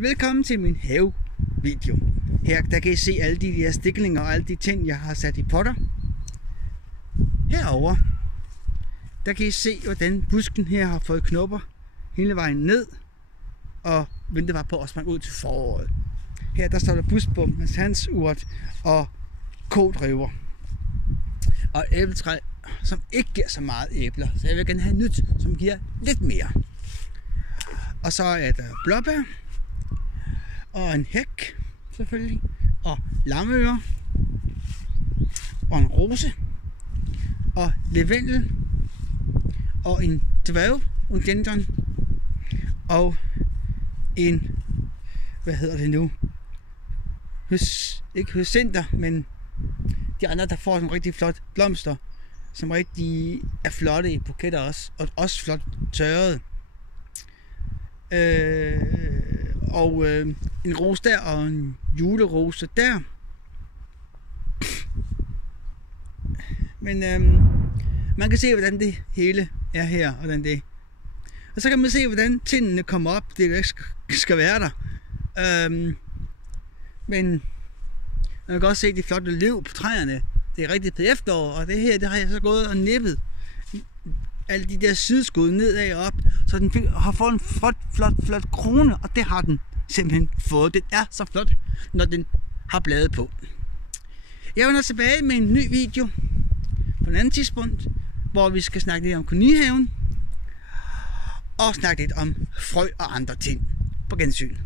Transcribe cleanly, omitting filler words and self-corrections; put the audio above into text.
Velkommen til min havevideo. Her der kan I se alle de der stiklinger og alle de ting, jeg har sat i potter. Herover der kan I se, hvordan busken her har fået knopper hele vejen ned og venter bare på at springe ud til foråret. Her der står der busbom med sandsurt og kodriver og et æbletræ, som ikke giver så meget æbler. Så jeg vil gerne have nyt, som giver lidt mere. Og så er der blåbær og en hæk selvfølgelig, og lammeører og en rose og lavendel og en dværgundendron og en, hvad hedder det nu, ikke hyacinter, men de andre, der får sådan rigtig flot blomster, som rigtig er flotte i buketter også, og også flot tørret. En rose der og en julerose der. Men man kan se, hvordan det hele er her, og hvordan det. Og så kan man se, hvordan tindene kommer op. Det ikke skal være der. Men man kan også se de flotte løv på træerne. Det er rigtig på efterår, og det her, det har jeg så gået og nippet alle de der sideskud nedad og op, så den har fået en flot krone, og det har den simpelthen fået. Den er så flot, når den har blade på. Jeg vender tilbage med en ny video på en anden tidspunkt, hvor vi skal snakke lidt om kolonihaven og snakke lidt om frø og andre ting. På gensyn.